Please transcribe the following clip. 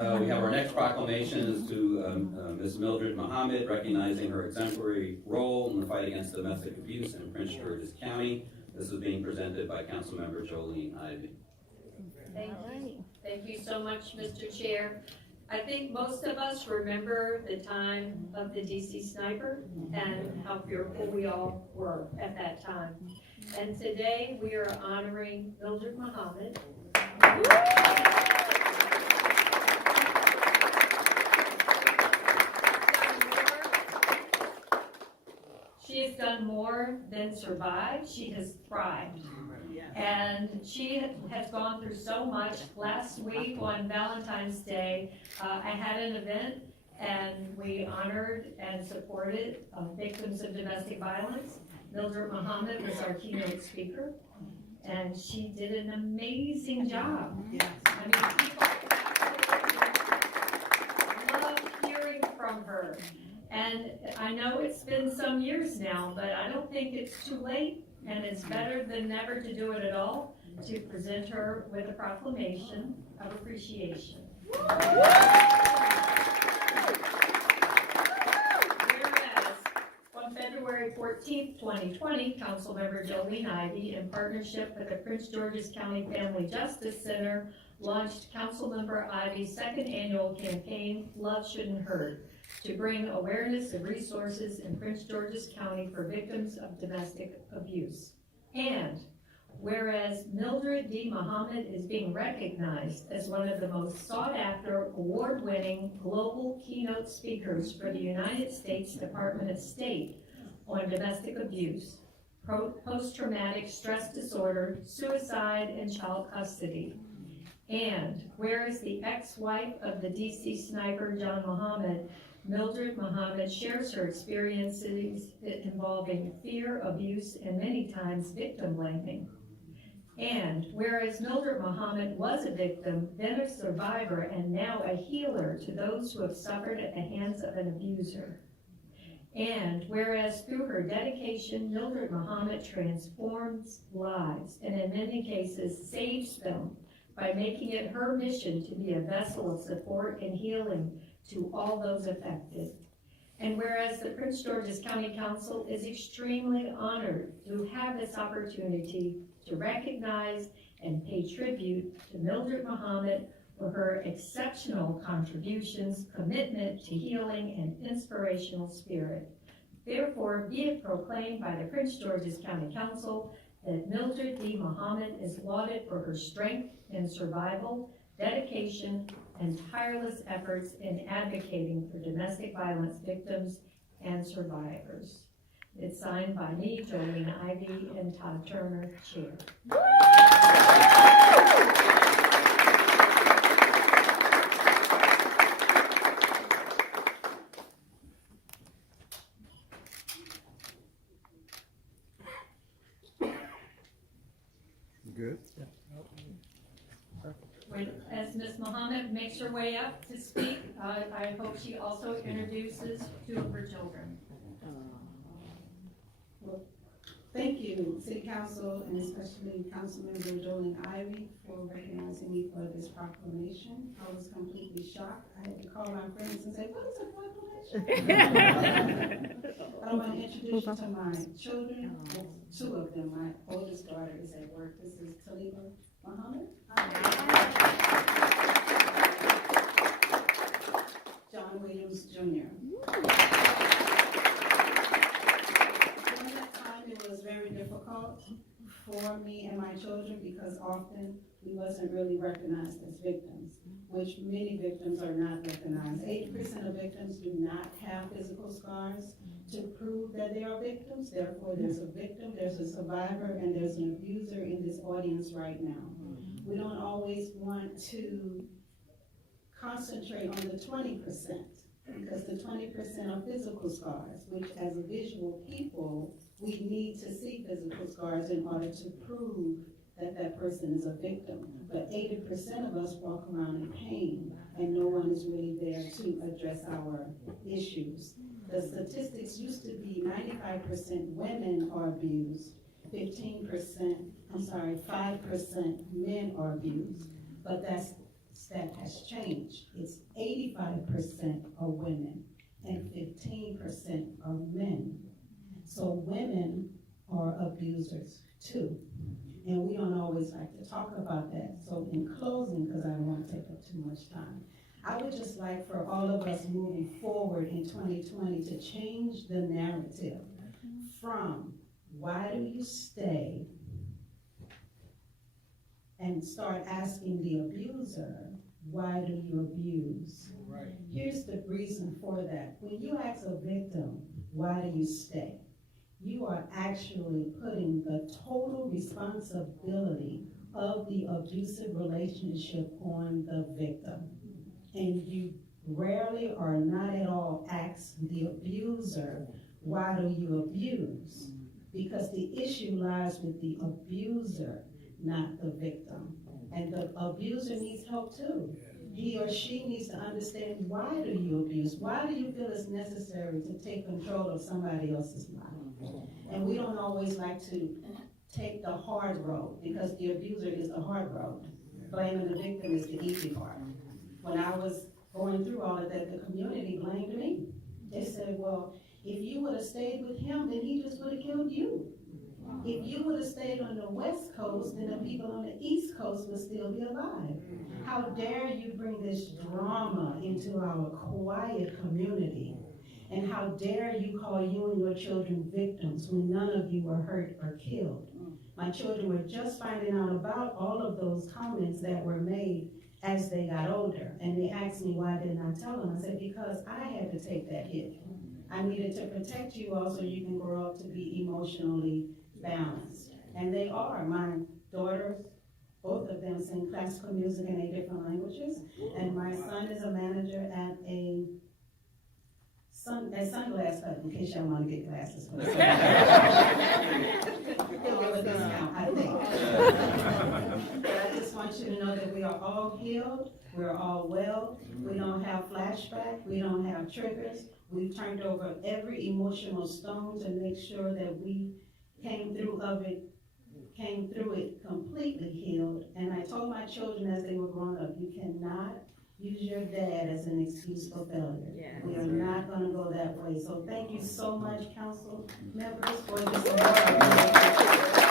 We have our next proclamation is to Ms. Mildred Muhammad, recognizing her exemplary role in the fight against domestic abuse in Prince George's County. This is being presented by Councilmember Jolene Ivey. Thank you so much, Mr. Chair. I think most of us remember the time of the DC sniper and how fearful we all were at that time. And today we are honoring Mildred Muhammad. She has done more than survive. She has thrived. And she has gone through so much. Last week on Valentine's Day, I had an event and we honored and supported victims of domestic violence. Mildred Muhammad was our keynote speaker, and she did an amazing job. I mean, people love hearing from her. And I know it's been some years now, but I don't think it's too late, and it's better than never to do it at all, to present her with a proclamation of appreciation. Whereas, on February 14th, 2020, Councilmember Jolene Ivey, in partnership with the Prince George's County Family Justice Center, launched Councilmember Ivey's second annual campaign, Love Shouldn't Hurt, to bring awareness and resources in Prince George's County for victims of domestic abuse. And whereas Mildred D. Muhammad is being recognized as one of the most sought-after, award-winning global keynote speakers for the United States Department of State on domestic abuse, post-traumatic stress disorder, suicide, and child custody. And whereas the ex-wife of the DC sniper John Muhammad, Mildred Muhammad, shares her experiences involving fear, abuse, and many times victim blaming. And whereas Mildred Muhammad was a victim, then a survivor, and now a healer to those who have suffered at the hands of an abuser. And whereas through her dedication, Mildred Muhammad transforms lives, and in many cases saves them, by making it her mission to be a vessel of support and healing to all those affected. And whereas the Prince George's County Council is extremely honored to have this opportunity to recognize and pay tribute to Mildred Muhammad for her exceptional contributions, commitment to healing, and inspirational spirit. Therefore, be it proclaimed by the Prince George's County Council that Mildred D. Muhammad is lauded for her strength in survival, dedication, and tireless efforts in advocating for domestic violence victims and survivors. It's signed by me, Jolene Ivey, and Todd Turner, Chair. Good. As Ms. Muhammad makes her way up to speak, I hope she also introduces two of her children. Well, thank you, City Council, and especially Councilmember Jolene Ivey, for recognizing me for this proclamation. I was completely shocked. I had to call my friends and say, what is a proclamation? I want to introduce you to my children, two of them. My oldest daughter is at work. This is Talib Muhammad. John Williams, Jr. During that time, it was very difficult for me and my children because often we wasn't really recognized as victims, which many victims are not recognized. 80% of victims do not have physical scars to prove that they are victims. Therefore, there's a victim, there's a survivor, and there's an abuser in this audience right now. We don't always want to concentrate on the 20%, because the 20% are physical scars, which as a visual people, we need to see physical scars in order to prove that that person is a victim. But 80% of us walk around in pain, and no one is really there to address our issues. The statistics used to be 95% women are abused, 5% men are abused, but that's stat has changed. It's 85% are women and 15% are men. So women are abusers too. And we don't always like to talk about that. So in closing, because I don't want to take up too much time, I would just like for all of us moving forward in 2020 to change the narrative from why do you stay and start asking the abuser, why do you abuse? Right. Here's the reason for that. When you ask a victim, why do you stay? You are actually putting the total responsibility of the abusive relationship on the victim. And you rarely or not at all ask the abuser, why do you abuse? Because the issue lies with the abuser, not the victim. And the abuser needs help too. He or she needs to understand, why do you abuse? Why do you feel it's necessary to take control of somebody else's life? And we don't always like to take the hard road, because the abuser is the hard road. Blaming the victim is the easy part. When I was going through all of that, the community blamed me. They said, well, if you would have stayed with him, then he just would have killed you. If you would have stayed on the West Coast, then the people on the East Coast would still be alive. How dare you bring this drama into our quiet community? And how dare you call you and your children victims when none of you were hurt or killed? My children were just finding out about all of those comments that were made as they got older. And they asked me, why didn't I tell them? I said, because I had to take that hit. I needed to protect you all so you can grow up to be emotionally balanced. And they are. My daughters, both of them sing classical music in 8 different languages. And my son is a manager at a sunglass hut, in case y'all want to get glasses for the He'll give a discount, I think. But I just want you to know that we are all healed, we're all well, we don't have flashback, we don't have triggers. We've turned over every emotional stone to make sure that we came through it completely healed. And I told my children as they were growing up, you cannot use your dad as an excuse for failure. Yeah. We are not going to go that way. So thank you so much, council members, for this award.